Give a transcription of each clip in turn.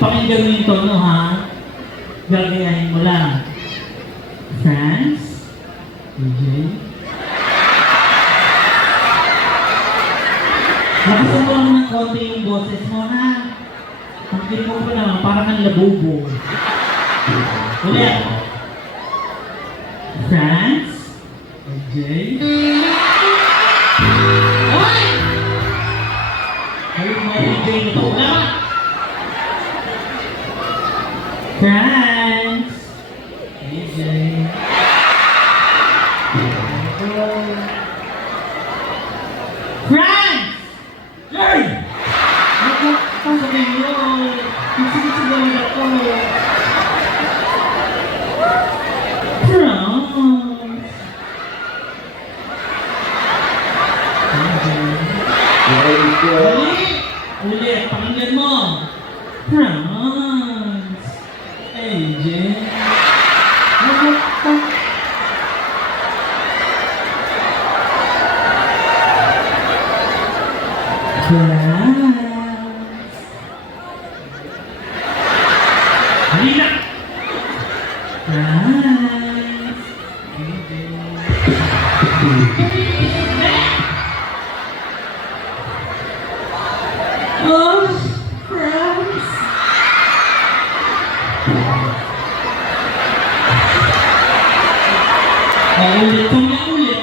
Pakinggan mo yung tono, ha? Gagayahin mo lang. France? DJ? Lakasan mo lang ng konti yung boses mo, ha? Ang mo ko naman, parang ang labubo. Ulit. France? DJ? Hoy! Kayo mga DJ na ito. Wala ba? France! DJ? France! Hey! Ang sabihin nyo, isigaw na ako. Ulit, pakinggan mo. France. AJ. France. Halina. France. AJ. Oh, France. Ulit kong ulit.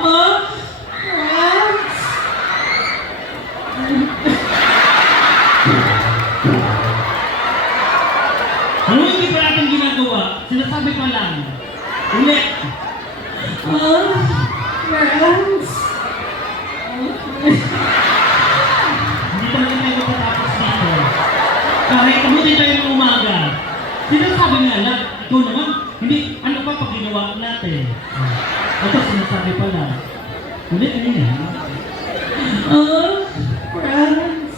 Oh, France. Ano hindi pa natin ginagawa? Sinasabi pa lang. Ulit. Oh, France. Kahit abutin tayo ng umaga, sinasabi nga lang, ikaw naman, hindi, ano pa pag ginawa natin? Ito, sinasabi pala, ulit na yun. Oh, France.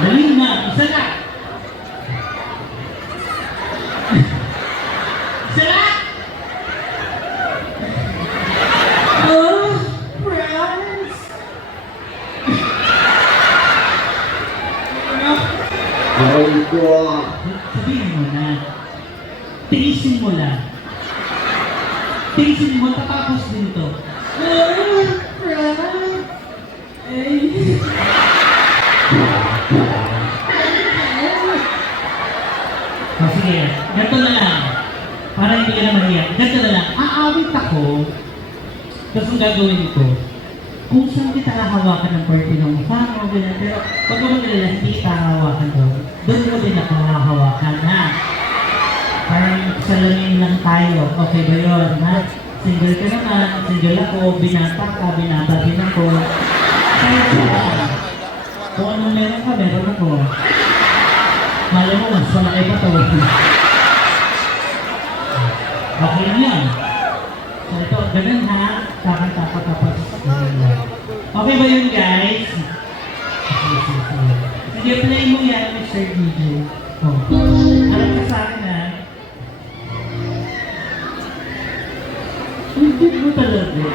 Dali na, isa na. Isa na. Sabihin mo na. Tiisin mo lang. Tiisin mo, tatapos din to. Sige, ganito na lang. Para hindi ka na mahiya. Ganito na lang. Aawit ako. Tapos ang gagawin ko, kung saan kita hahawakan ng party ng mukha mo, ganyan. Pero pag mo nila, hindi kita hahawakan doon. Doon mo din ako hahawakan, ha? Parang salamin lang tayo. Okay ba yun, ha? Single ka naman, single ako, binata ka, binata din ako. Kaya kung anong meron ka, meron ako. Malay mo, mas malaki pa to. Okay na yan. So ito, ganun ha. Takot tapos. Okay ba yun, guys? Sige, play mo yan, Mr. DJ. Oh. Alam ka sa akin, ha? Hindi mo talaga.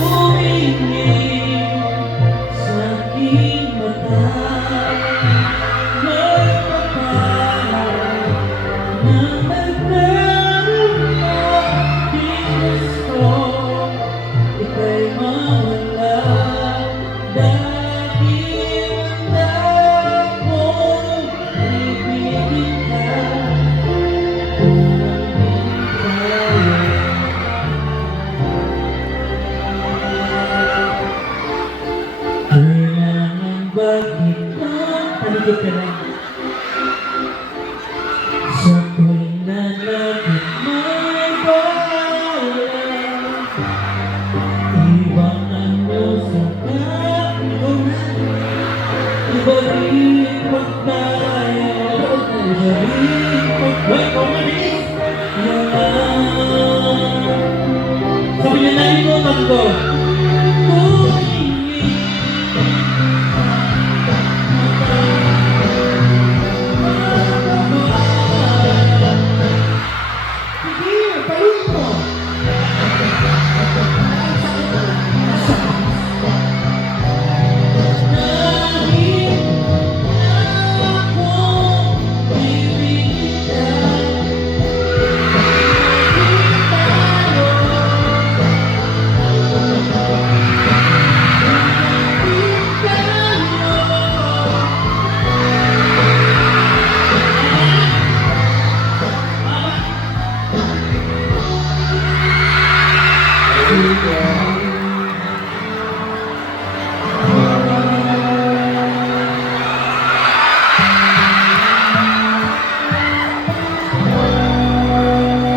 tumingin sa aking mata. Magpapalit ng nagdarama, di gusto ika'y mawala. Dahil handa kong ibigin ka kung kailangan ba kitang paligid ka na? Sa tuwing nalapit may bala, ibang ano sa kagunan, ibalik pagkaya, ibalik pagkaya. Sabi niya, nalimutan ko.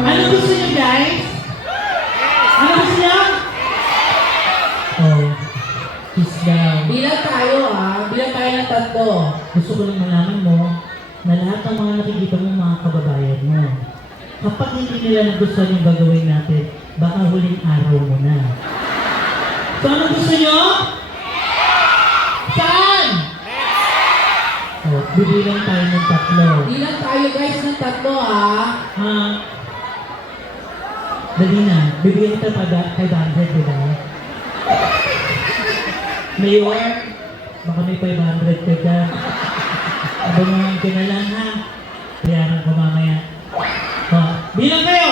Ano gusto niyo, guys? Ano gusto niyo? Oh, kiss down. Bilang tayo bilang tayo ng tatlo. Gusto ko lang malaman mo na lahat ng mga nakikita mo mga kababayan mo, kapag hindi nila nagustuhan yung gagawin natin, baka huling araw mo na. So ano gusto niyo? Saan? Oh, bibilang tayo ng tatlo. Bilang tayo guys ng tatlo Dali na, bibigyan kita pa kay Bandit, di ba? Mayor, baka may 500 ka dyan. Abangan ko na lang ha. Bayaran ko mamaya. Oh, bilang kayo!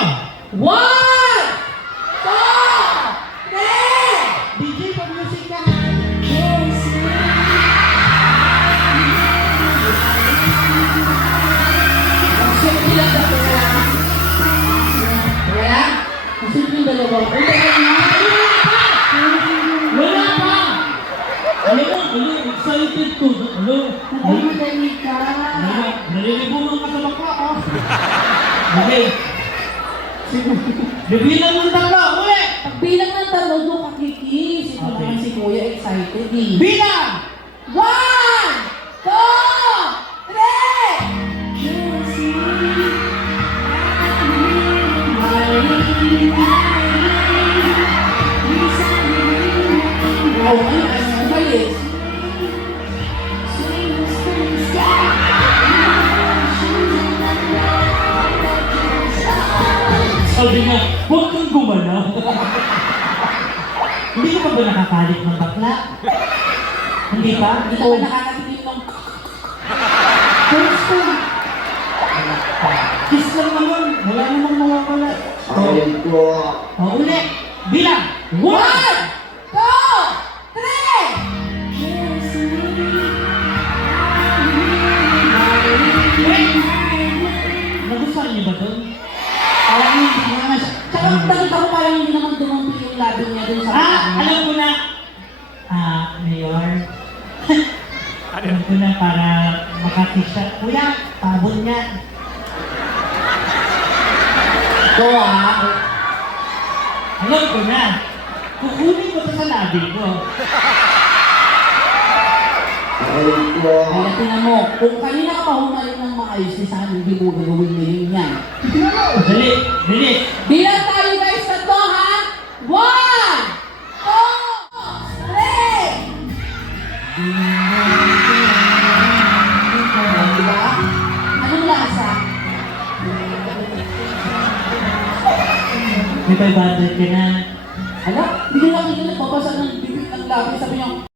1, 2, 3! DJ, pag-music ka ha! Ang simple lang tatlo na lang. Wala? Ang simple yung dalawa. Wala pa! Alam mo, excited to. Madali ka. Nalilibunan ka sa bakla ka. Okay. Bibilang ng tatlo, uli! Pagbilang ng tatlo, doon kakikis. Ito Okay. naman si Kuya excited Bilang! 1, 2, 3! Wow, ano umalis? Sabi nga, huwag kang gumalaw. Hindi ka pa ba nakakalit ng bakla? Hindi pa? Hindi ka ba nakakatikim ng First time. Kiss lang naman. Wala namang mawawala. O, uli. Bilang. 1, 2, 3! Wait! Nagustuhan niyo ba doon? Parang hindi naman siya. Tsaka nakita ko parang hindi naman dumampi yung labi niya dun sa Alam ko na. Mayor. Alam ko na para makakiss siya. Kuya, tabon niya. Ito Alam ko na. Kukunin ko ito sa labi ko. Kaya tinan mo, kung kanina ka pa humaling ng maayos, ni sana hindi mo gagawin ngayon yan. Dali, dali. Bilang tayo guys, tatlo ha? 1, 2, 3! Diba? Anong lasa? May 500 ka na. Ano? Hindi nakita nagbabasa ng bibig ng labi, sabi niya,